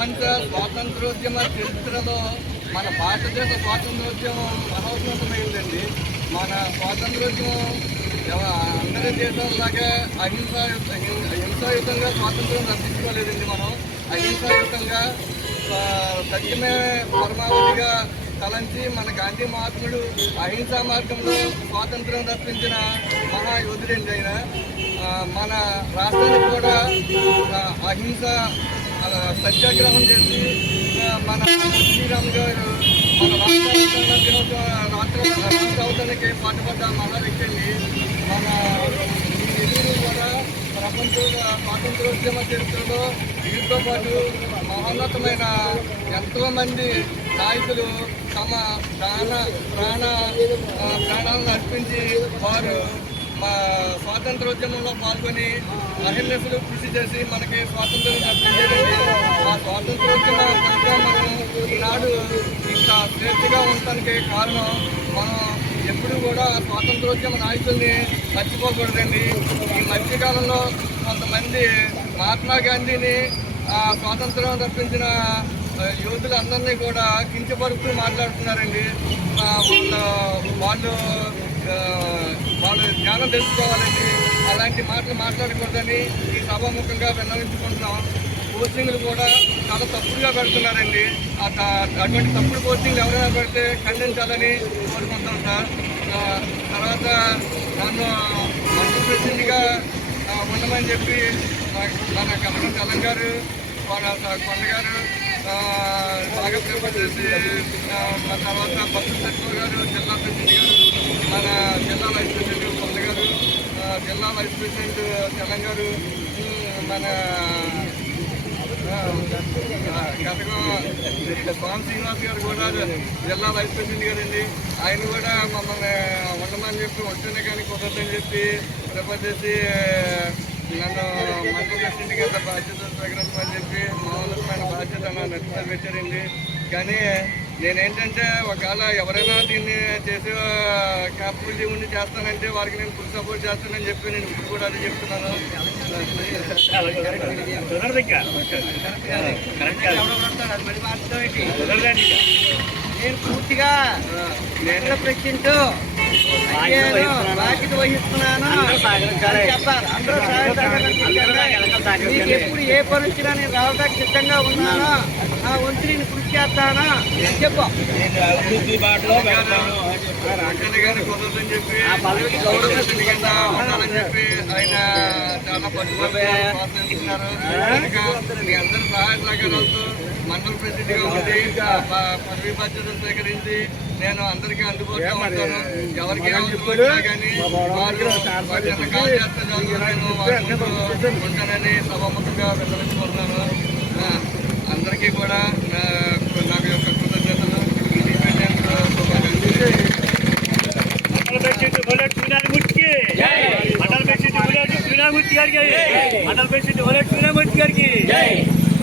ప్రపంచ స్వాతంత్రోద్యమ చరిత్రలో మన భారతదేశ స్వాతంత్రోద్యమం మహోన్నతమైందండి. మన స్వాతంత్రోద్యమం అందరి దేశంలాగా అహింసా హింసాయుతంగా స్వాతంత్రం రక్షించుకోలేదండి మనం. అహింసాయుతంగా సత్యమే పరమావధిగా తలంచి మన గాంధీ మహాత్ముడు అహింసా మార్గంలో స్వాతంత్రం రక్షించిన మహాయోధుడండి ఆయన. మన రాష్ట్రానికి కూడా అహింస సత్యాగ్రహం చేసి మన శ్రీరామ్ గారు మన రాష్ట్ర దినోత్సవం రాష్ట్ర రాష్ట్ర పాటుపడ్డ మహా మన ఈ నెల్లూరు కూడా ప్రపంచ స్వాతంత్రోద్యమ చరిత్రలో వీరితో పాటు మహోన్నతమైన ఎంతో మంది నాయకులు తమ ప్రాణ ప్రాణ ప్రాణాలను అర్పించి వారు మా స్వాతంత్రోద్యమంలో పాల్గొని అహింసలు కృషి చేసి మనకి స్వాతంత్రం ఆ స్వాతంత్రోద్యమ మనం ఈనాడు ఇంత స్వేచ్ఛగా ఉండటానికి కారణం మనం ఎప్పుడు కూడా స్వాతంత్రోద్యమ నాయకుల్ని మర్చిపోకూడదండి. ఈ మధ్యకాలంలో కొంతమంది మహాత్మా గాంధీని ఆ స్వాతంత్రం తప్పించిన యువతులందరినీ కూడా కించపరుపులు మాట్లాడుతున్నారండి. వాళ్ళు వాళ్ళు వాళ్ళు జ్ఞానం తెలుసుకోవాలండి. అలాంటి మాటలు మాట్లాడకూడదని ఈ సభాముఖంగా విన్నవించుకుంటున్నాం. కోచింగ్లు కూడా చాలా తప్పుడుగా పెడుతున్నారండి. ఆ అటువంటి తప్పుడు కోచింగ్లు ఎవరైనా పెడితే ఖండించాలని కోరుకుంటాం సార్. తర్వాత నన్ను మంత్రి ప్రెసిడెంట్గా ఉండమని చెప్పి మన కమలం కలం గారు మన కొండ గారు బాగా ప్రిఫర్ చేసి తర్వాత భక్తి సచివ గారు జిల్లా ప్రెసిడెంట్ గారు మన జిల్లా వైస్ ప్రెసిడెంట్ కొండ గారు ఆ, జిల్లా వైస్ ప్రెసిడెంట్ తెలంగాణ మన గతగా స్వామి శ్రీనివాస్ గారు కూడా జిల్లా వైస్ ప్రెసిడెంట్ గారండి. ఆయన కూడా మమ్మల్ని ఉండమని చెప్పి వస్తేనే కానీ కుదరదని చెప్పి ప్రిఫర్ చేసి నన్ను మంత్రి ప్రెసిడెంట్ గారి బాధ్యత స్వీకరించమని చెప్పి మౌలికమైన బాధ్యత నన్ను పెట్టారండి. కానీ నేనేంటంటే ఒకవేళ ఎవరైనా దీన్ని చేసే క్యాపబిలిటీ ఉండి చేస్తానంటే వారికి నేను ఫుల్ సపోర్ట్ చేస్తానని చెప్పి నేను ఇప్పుడు కూడా అదే చెప్తున్నాను. నేను పూర్తిగా నేను అయ్యాను, బాధ్యత వహిస్తున్నాను. మీకు ఎప్పుడు ఏ పని వచ్చినా నేను రావడానికి సిద్ధంగా ఉన్నాను నా వంతు నేను కృషి చేస్తాను అని చెప్పు గౌరవ ఆయన చాలా పట్టుబడి అందరి సహాయ సహకారాలతో మండల ప్రెసిడెంట్గా ప- పదవి బాధ్యతలు స్వీకరించి నేను అందరికీ అందుబాటులో ఉంటాను ఎవరికి ఉంటానని సభాముఖంగా విన్నవించుకుంటున్నాను ఆ, అందరికీ కూడా నా- నాకు యొక్క కృతజ్ఞతలు ఇండిపెండెన్స్ బుల్లెట్ సూర్యమూర్తి గారికి బుల్లెట్ సూర్యమూర్తి గారికి